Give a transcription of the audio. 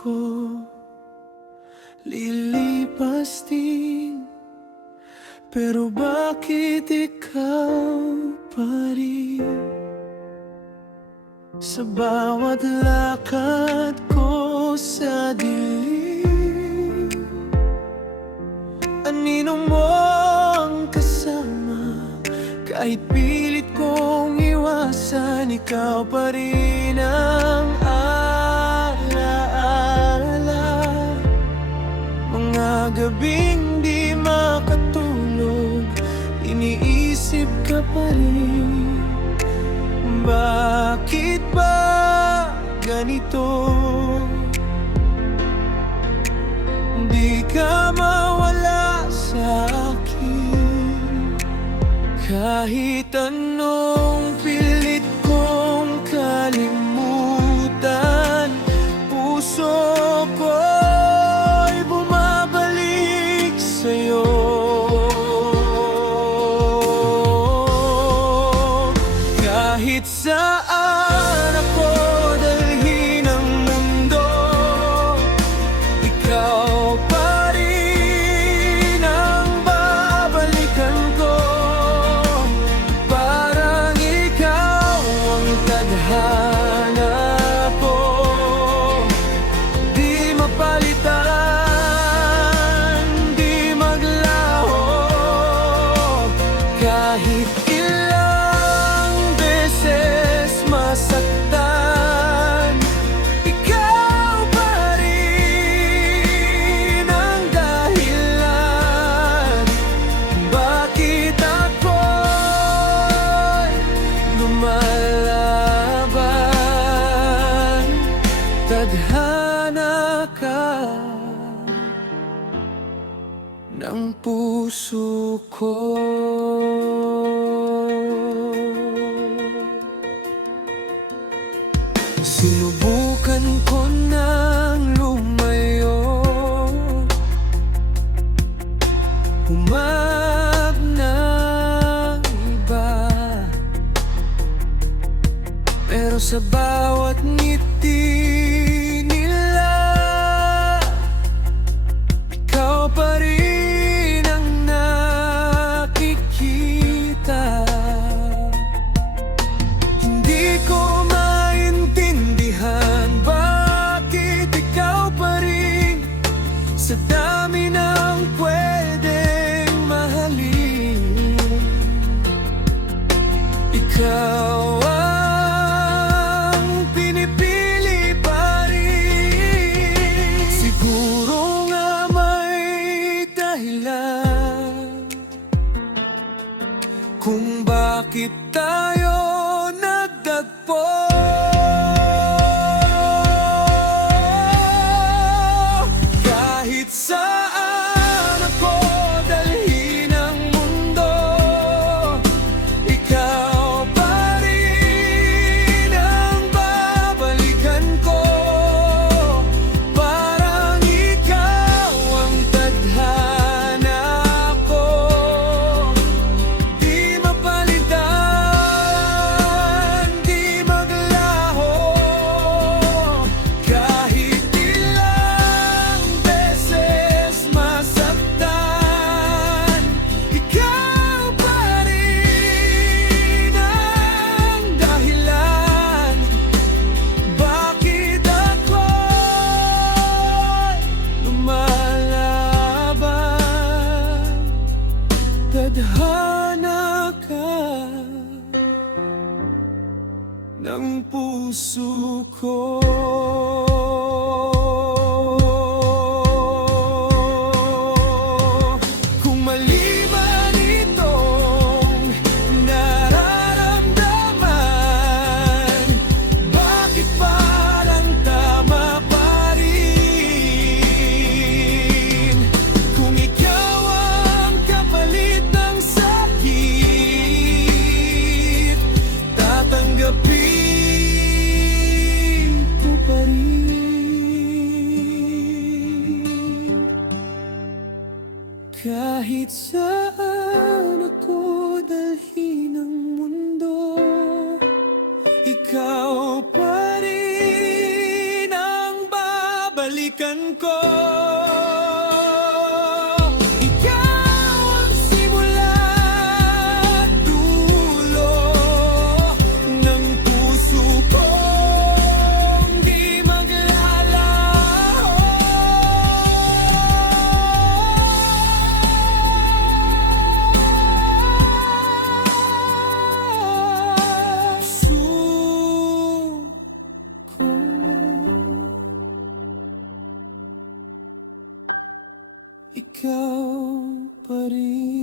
ko lilipas din, pero bakit ikaw pa rin? Sa bawat lakad ko sa dilim, anino mo ang kasama. Kahit pilit kong iwasan, ikaw pa rin ang alaala. Mga gabing di makatulog, iniisip ka pa rin. Bakit ba ganito? Di ka mawala sa akin. Kahit anong pilit kong kalimutan, puso ko'y bumabalik sa'yo. Kahit saan ako dalhin ang mundo, ikaw pa rin ang babalikan ko. Parang ikaw ang tadhana ko, di mapalitan, di maglaho. Kahit masaktan, ikaw pa rin ang dahilan. Bakit ako'y lumalaban? Tadhana ka ng puso ko. Sinubukan ko nang lumayo, humanap ng iba, pero sa bawat ngiti nila, ikaw pa rin ang nakikita. Hindi ko sa dami ng pwedeng mahalin, ikaw ang pinipili pa rin. Siguro nga may dahilan kung bakit tayo nagtagpo. Saan ako dalhin ang mundo, ikaw pa rin ang babalikan ko. Parang ikaw ang tadhana ko, di mapalitan, di maglaho. Kahit ilang masaktan, ikaw pa rin ang dahilan. Bakit ako'y lumalaban? Tadhana ka ng puso ko. Kahit saan ako dalhin ang mundo, ikaw pa rin ang babalikan. balikan ko. Ikaw ang simula at dulo ng puso kong di maglalaho. Ikaw pa rin.